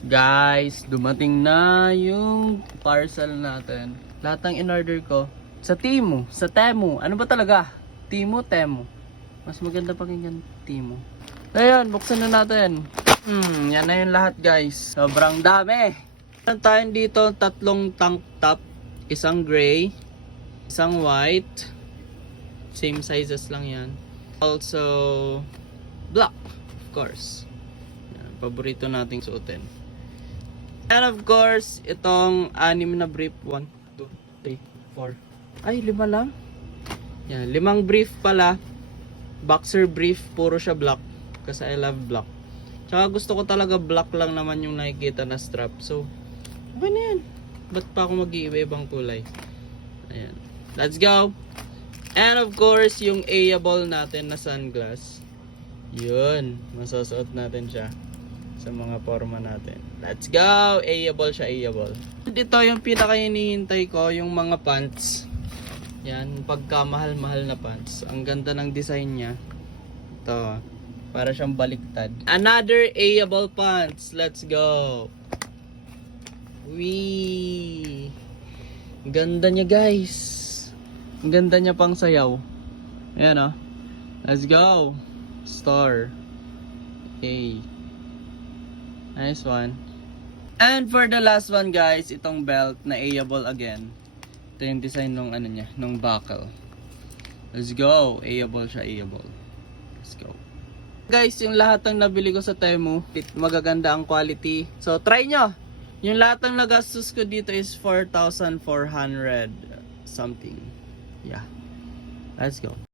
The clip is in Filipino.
Guys, dumating na yung parcel natin. Lahat ng in-order ko sa Temu, sa Temu. Ano ba talaga? Temu, Temu. Mas maganda pakinggan Temu. Ayan, buksan na natin. Yan na yung lahat guys. Sobrang dami. Meron tayo dito tatlong tank top. Isang gray, isang white. Same sizes lang yan. Also, black, of course. Yan, paborito nating suotin. And of course, itong anim na brief. 1, 2, 3, 4. Ay, 5 lang. Yan, 5 brief pala. Boxer brief, puro siya black. Kasi I love black. Tsaka gusto ko talaga black lang naman yung nakikita na strap. So, okay na yan. Ba't pa ako mag-iiba-ibang kulay? Ayan. Let's go! And of course, yung A-able natin na sunglass. Yun. Masasuot natin siya sa mga forma natin. Let's go! A-able siya, A-able. Ito yung pinaka hinihintay ko, yung mga pants. Yan, pagka mahal-mahal na pants. Ang ganda ng design niya. Ito, para siyang baliktad. Another A-able pants. Let's go! Wee! Ganda niya guys. Ang ganda niya pang sayaw. Ayan o. Let's go! Store. Okay. Nice one. And for the last one guys, itong belt na A-able again. Ito yung design nung ano niya, nung buckle. Let's go. A-able siya, A-able. Let's go. Guys, yung lahat ng nabili ko sa Temu, magaganda ang quality. So try nyo. Yung lahat ng nagastos ko dito is 4,400 something. Yeah. Let's go.